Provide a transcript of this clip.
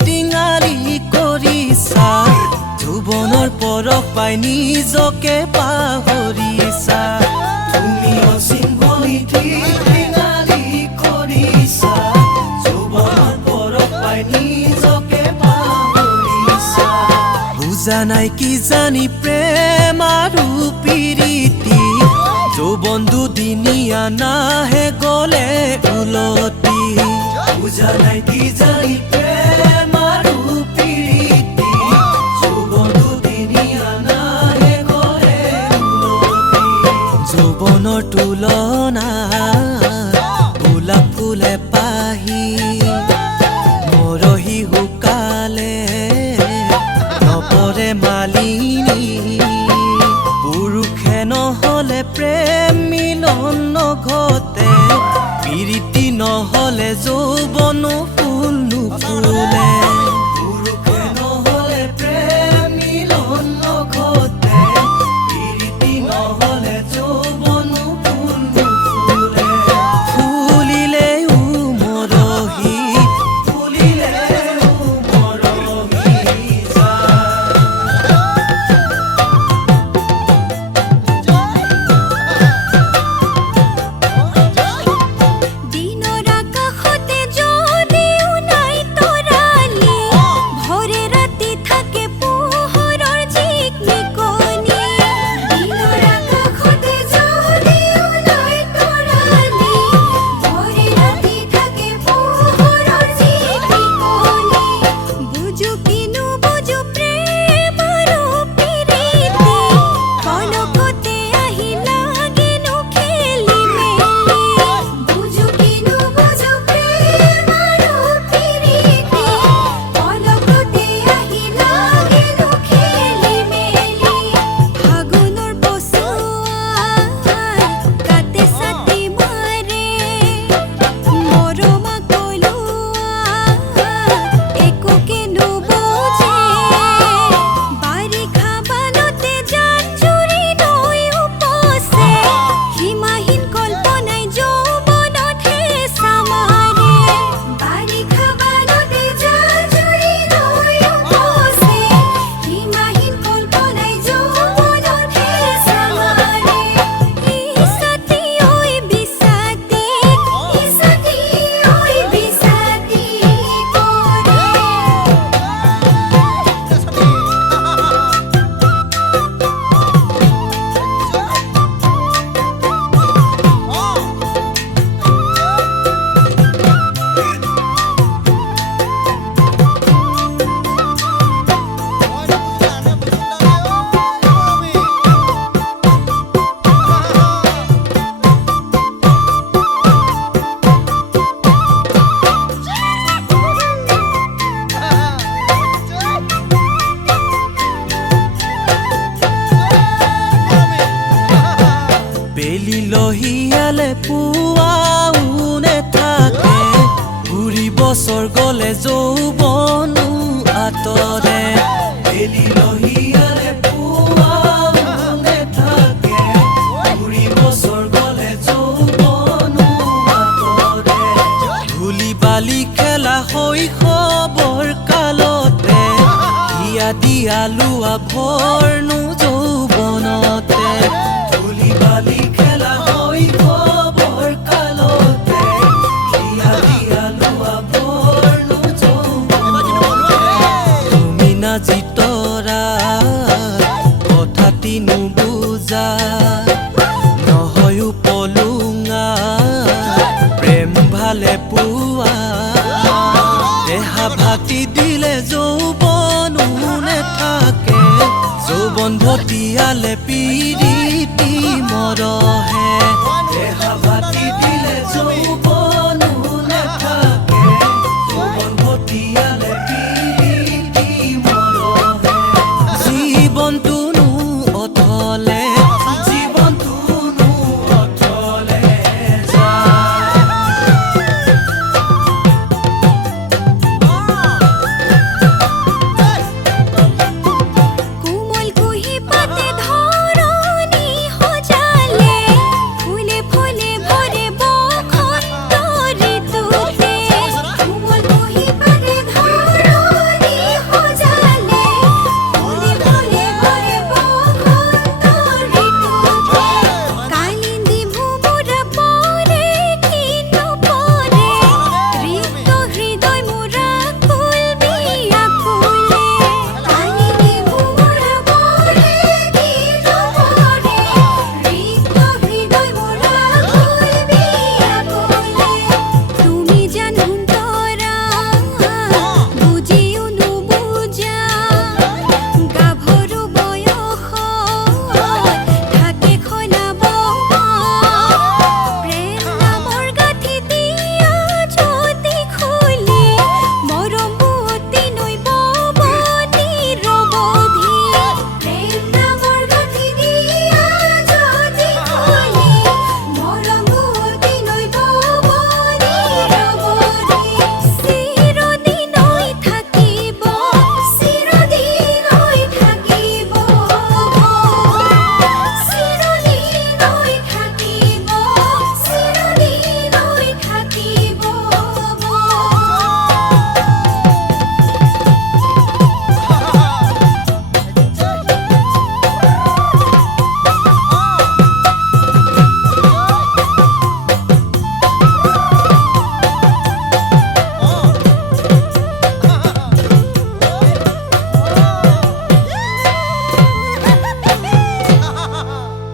টিঙালি কৰিছা যৌৱনৰ পৰশ পাই নিজকে পাহৰিছা তুমি অসীম বলিটি টিঙালি কৰিছা যৌৱনৰ পৰশ পাই নিজকে পাহৰিছা বুজা নাই কি জানি প্ৰেম আৰু প্ৰীতি যৌৱন দুদিনীয়া নাহে গলে উলটি বুজা নাই কি জানি প্ৰেম আৰু প্ৰীতি যৌৱন দুদিনীয়া নাহে গলে উলটি যৌৱনৰ তুলনা গোলাপ ফুলে পাহি মৰহি শুকালে নপৰে মালিনী পুৰুষে নহলে প্ৰেম মিলন নঘটে প্ৰীতি নহলে যৌৱন ফুল নুফুলে পুৰুষে নহলে প্ৰেম মিলন নঘটে প্ৰীতি নহলে যৌৱন ফুল নুফুলে ফুলিলেও মৰহি ফুলিলেও মৰহি দিনৰ আকাশতে যদিও নাই তৰালি ভৰে ৰাতি থাকে পোহৰৰ ঝিকমিকনি দিনৰ আকাশতে যদিও নাই তৰালি ভৰে ৰাতি থাকে পোহৰৰ ঝিকমিকনি বুজো কিনো বুজো প্ৰেম আৰু প্ৰীতি কলকতে আহি লাগেনো খেলি মেলি বুজো কিনো বুজো প্ৰেম আৰু প্ৰীতি কলকতে আহি লাগেনো খেলি মেলি ফাগুনৰ বছুৱাই কাটে ছাতি মাৰে মৰমা কলুৱা একোকে নুবুজে বাৰিষা বানতে জান জুৰি নৈ উপচে সীমাহীন কল্পনাই যৌৱনত হেঁচা মাৰে বাৰিষা বানতে জান জুৰি নৈ উপচে সীমাহীন কল্পনাই যৌৱনত হেঁচা মাৰে ইছাতি ঐ বিছাতি ইছাতি ঐ বিছাতি কৰে বেলি লহিয়ালে পুৱাওনে থাকে ঘূৰি বছৰ গলে যৌৱনো আঁতৰে বেলি লহিয়ালে পুৱাওনে থাকে ঘূৰি বছৰ গলে যৌৱনো আঁতৰে ধূলি বালি খেলা শৈশৱৰ কালতে হিয়া দিয়া লোৱা ভৰনো যৌৱনতে ধূলি বালি খেলা শৈশৱৰ কালতে হিয়া দিয়া লোৱা ভৰনো যৌৱনতে তুমি নাজি তৰা কথাটি নুবুজা নহয়ো পলুঙা প্ৰেম ভালে পোৱা দেহা ভাতি দিলে যৌৱনো নেথাকে যৌৱন ভটিয়ালে